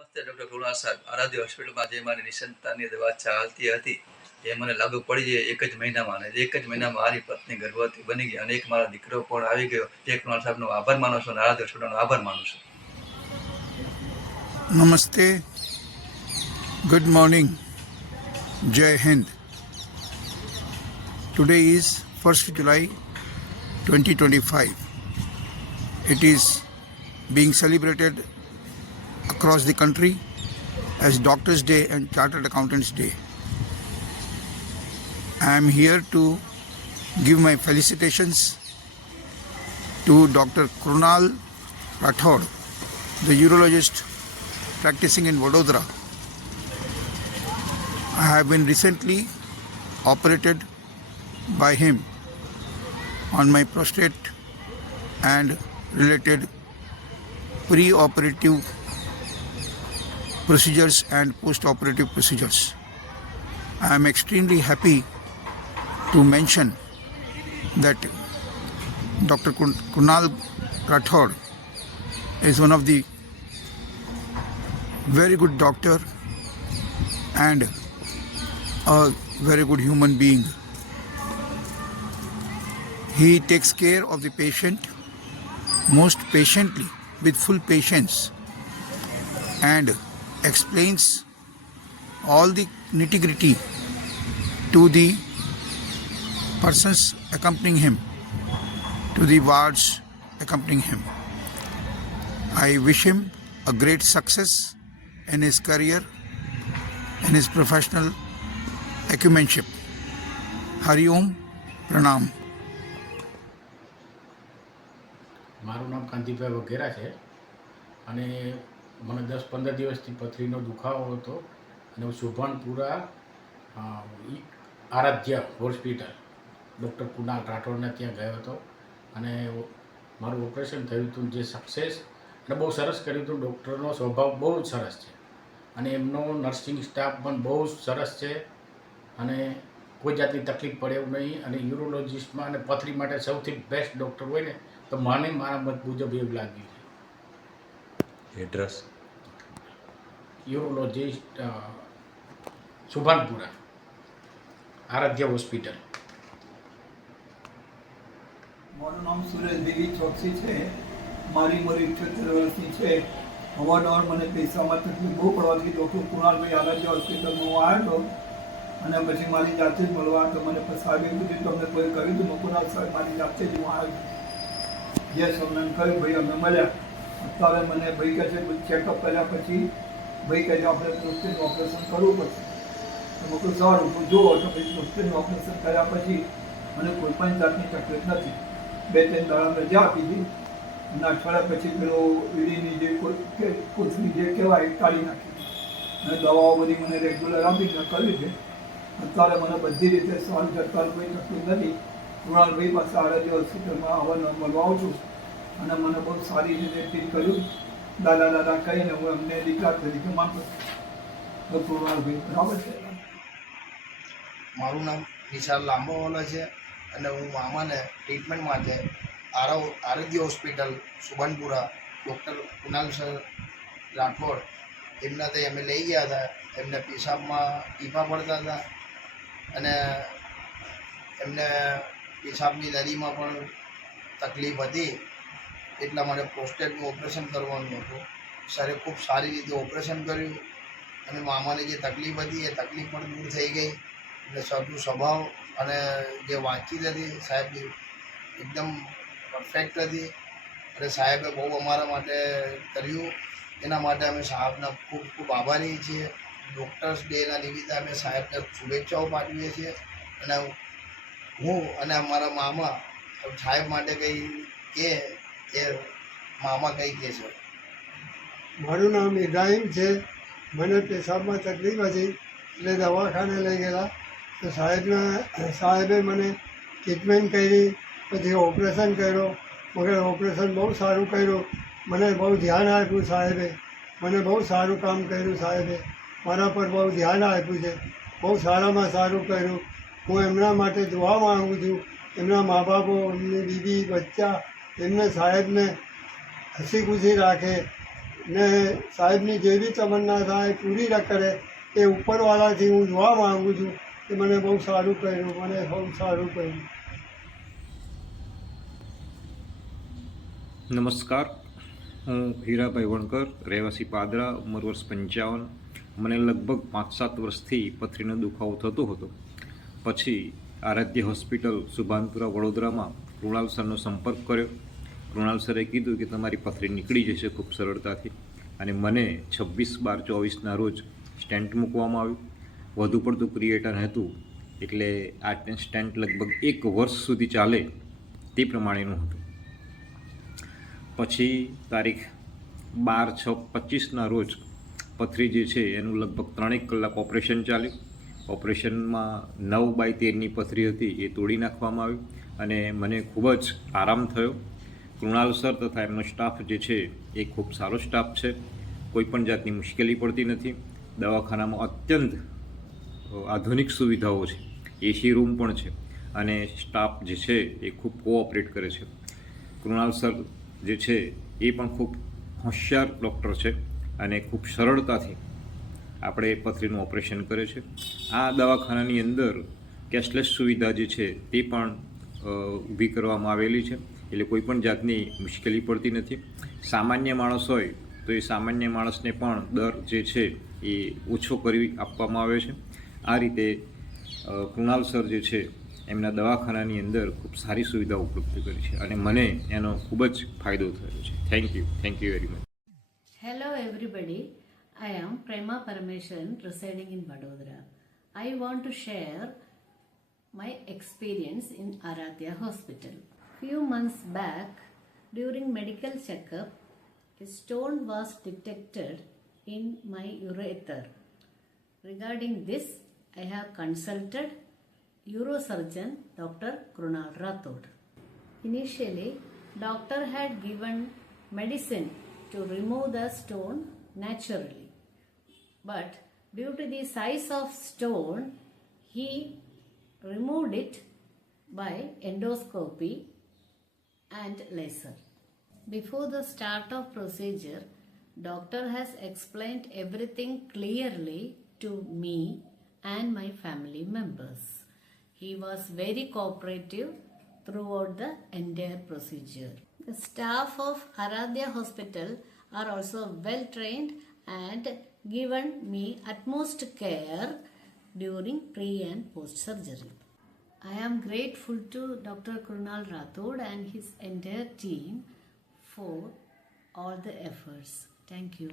નમસ્તે ડૉક્ટર કરુણા સાહેબ. આરાધ્ય હોસ્પિટલમાં જે મારી નિઃસંતાનની દવા ચાલતી હતી એ મને લાગુ પડી જાય એક જ મહિનામાં, અને એક જ મહિનામાં મારી પત્ની ગર્ભવતી બની ગઈ અને એક મારા દીકરો પણ આવી ગયો. જે કરુણા સાહેબનો આભાર માનું છું અને આરાધ્ય હોસ્પિટલનો આભાર માનું છું. Namaste. Good morning. Jai Hind. Today is 1st July 2025. It is being celebrated across the country as Doctors' Day and Chartered Accountants' Day. I am here to give my felicitations to Dr. Krunal Rathod, the urologist practicing in Vadodara. I have been recently operated by him on my prostate and related pre-operative procedures and post-operative procedures. I am extremely happy to mention that Dr. Krunal Rathod is one of the very good doctor and a very good human being. He takes care of the patient most patiently, with full patience, and explains all the nitty-gritty to the persons accompanying him, to the wards accompanying him. I wish him a great success in his career, in his professional acumenship. Hari Om, Pranam. મારું નામ કાંતિભાઈ વઘેરા છે અને મને 10-15 દિવસથી પથરીનો દુખાવો હતો અને હું શોભાનપુરા આરાધ્ય હોસ્પિટલ ડૉક્ટર કૃણાલ રાઠોડને ત્યાં ગયો હતો અને મારું ઓપરેશન થયું હતું જે સક્સેસ અને બહુ સરસ કર્યું હતું. ડૉક્ટરનો સ્વભાવ બહુ જ સરસ છે અને એમનો નર્સિંગ સ્ટાફ પણ બહુ સરસ છે અને કોઈ જાતની તકલીફ પડે એવું નહીં. અને યુરોલોજિસ્ટમાં અને પથરી માટે સૌથી બેસ્ટ ડૉક્ટર હોય ને તો મને મારા મત મુજબ એવું લાગ્યું છે. Address urologist Subhanpura Aaradhya hospital. મારું નામ સુરેશભાઈ ચોકસી છે. મારી ઉંમર 78 વર્ષની છે. અવારનવાર મને પૈસામાં તકલીફ બહુ પડવાથી ડૉક્ટર કૃણાલભાઈ આરાધ્ય હોસ્પિટલમાં હું આવ્યો હતો અને પછી મારી જાતે જ મળવા તો મને સાહેબે કીધું તમને કોઈ કહ્યું હતું કૃણાલ સાહેબ મારી જાતે જ હું આવ્યો. જે અમને કહ્યું ભાઈ અમે મળ્યા. અત્યારે મને ભાઈ કહે છે ચેકઅપ કર્યા પછી ભાઈ કહે છે આપણે પ્રોસ્ટેટનું ઓપરેશન કરવું પડશે. તો મેં કહ્યું સારું તું જુઓ તો પછી પ્રોસ્ટેટનું ઓપરેશન કર્યા પછી મને કોઈ પણ જાતની તકલીફ નથી. 2-3 દાડા રજા આપી હતી અને અઠવાડિયા પછી પેલો ઈડીની જે કોથળી જે કહેવાય એ કાઢી નાખી અને દવાઓ બધી મને રેગ્યુલર આપીને કરી છે. અત્યારે મને બધી રીતે સારું છે. અત્યારે કોઈ તકલીફ નથી. કૃણાલભાઈ પાસે આરાધ્ય હોસ્પિટલમાં અવારનવાર મળવા આવું છું અને મને બહુ સારી રીતે ટ્રીટ કર્યું. દાદા કહીને હું એમને દીકરા તરીકે માનતો છું. કૃણાલભાઈ બરાબર છે. મારું નામ વિશાલ લાંબોવાલા છે અને હું મામાને ટ્રીટમેન્ટ માટે આરોગ્ય hospital Subhanpura doctor Krunal sir Rathod એમનાથી અમે લઈ ગયા હતા. એમને પેશાબમાં ટીપા પડતા હતા અને એમને પેશાબની નળીમાં પણ તકલીફ હતી. એટલા માટે પ્રોસ્ટેટનું ઓપરેશન કરવાનું હતું. સરે ખૂબ સારી રીતે ઓપરેશન કર્યું અને મામાને જે તકલીફ હતી એ તકલીફ પણ દૂર થઈ ગઈ. એટલે સરનો સ્વભાવ અને જે વાતચીત હતી સાહેબની એકદમ પરફેક્ટ હતી અને સાહેબે બહુ અમારા માટે કર્યું. એના માટે અમે સાહેબના ખૂબ ખૂબ આભારી છીએ. ડૉક્ટર્સ ડેના નિમિત્તે અમે સાહેબને શુભેચ્છાઓ પાઠવીએ છીએ અને હું અને અમારા મામા સાહેબ માટે કંઈ કે એ મામા કંઈ કહે છે. મારું નામ ઇબ્રાહિમ છે. મને પેશાબમાં તકલીફ હતી એટલે દવાખાને લઈ ગયેલા તો સાહેબે મને ટ્રીટમેન્ટ કરી. પછી ઓપરેશન કર્યો. મગર ઓપરેશન બહુ સારું કર્યું. મને બહુ ધ્યાન આપ્યું સાહેબે. મને બહુ સારું કામ કર્યું સાહેબે. મારા પર બહુ ધ્યાન આપ્યું છે. બહુ સારામાં સારું કર્યું. હું એમના માટે દુઆ માગું છું. એમના મા બાપો, એમની બીબી, બચ્ચા, એમને સાહેબને હસી ખુશી રાખે, ને સાહેબની જે બી તમન્ના થાય પૂરી ન કરે એ ઉપરવાળાથી હું જોવા માગું છું કે મને બહુ સારું કર્યું, મને બહુ સારું કર્યું. નમસ્કાર, હું હીરાભાઈ વણકર, રહેવાસી પાદરા, ઉંમર વર્ષ 55. મને લગભગ 5-7 વર્ષથી પથરીનો દુખાવો થતો હતો. પછી આરાધ્ય હોસ્પિટલ સુભાનપુરા વડોદરામાં કૃણાલ સરનો સંપર્ક કર્યો. કૃણાલ સરે કીધું કે તમારી પથરી નીકળી જશે ખૂબ સરળતાથી, અને મને 26/12/24ના રોજ સ્ટેન્ટ મૂકવામાં આવ્યું. વધુ પડતું ક્રિએટર હતું, એટલે આ સ્ટેન્ટ લગભગ 1 વર્ષ સુધી ચાલે તે પ્રમાણેનું હતું. પછી તારીખ 12/6/25ના રોજ પથરી જે છે એનું લગભગ 3 કલાક ઓપરેશન ચાલ્યું. ઓપરેશનમાં 9/13ની પથરી હતી એ તોડી નાખવામાં આવી અને મને ખૂબ જ આરામ થયો. કૃણાલ સર તથા એમનો સ્ટાફ જે છે એ ખૂબ સારો સ્ટાફ છે. કોઈ પણ જાતની મુશ્કેલી પડતી નથી. દવાખાનામાં અત્યંત આધુનિક સુવિધાઓ છે, એસી રૂમ પણ છે, અને સ્ટાફ જે છે એ ખૂબ કોઓપરેટ કરે છે. કૃણાલ સર જે છે એ પણ ખૂબ હોશિયાર ડૉક્ટર છે અને ખૂબ સરળતાથી આપણે પથરીનું ઓપરેશન કરે છે. આ દવાખાનાની અંદર કેશલેસ સુવિધા જે છે તે પણ ઊભી કરવામાં આવેલી છે, એટલે કોઈ પણ જાતની મુશ્કેલી પડતી નથી. સામાન્ય માણસ હોય તો એ સામાન્ય માણસને પણ દર જે છે એ ઓછો કરી આપવામાં આવે છે. આ રીતે કૃણાલ સર જે છે એમના દવાખાનાની અંદર ખૂબ સારી સુવિધા ઉપલબ્ધ કરી છે અને મને એનો ખૂબ જ ફાયદો થયો છે. Thank you very much. Hello everybody, I am Prema Parameswaran residing in Vadodara. I want to share my experience in Aradhya Hospital. Few months back, during medical checkup, a stone was detected in my ureter. Regarding this, I have consulted neurosurgeon Dr. Krunal Rathod. Initially, doctor had given medicine to remove the stone naturally. But due to the size of stone, he removed it by endoscopy and laser. Before the start of procedure, doctor has explained everything clearly to me and my family members. He was very cooperative throughout the entire procedure. The staff of Aradhya Hospital are also well trained and given me utmost care during pre and post surgery. I am grateful to Dr. Krunal Rathod and his entire team for all the efforts. Thank you.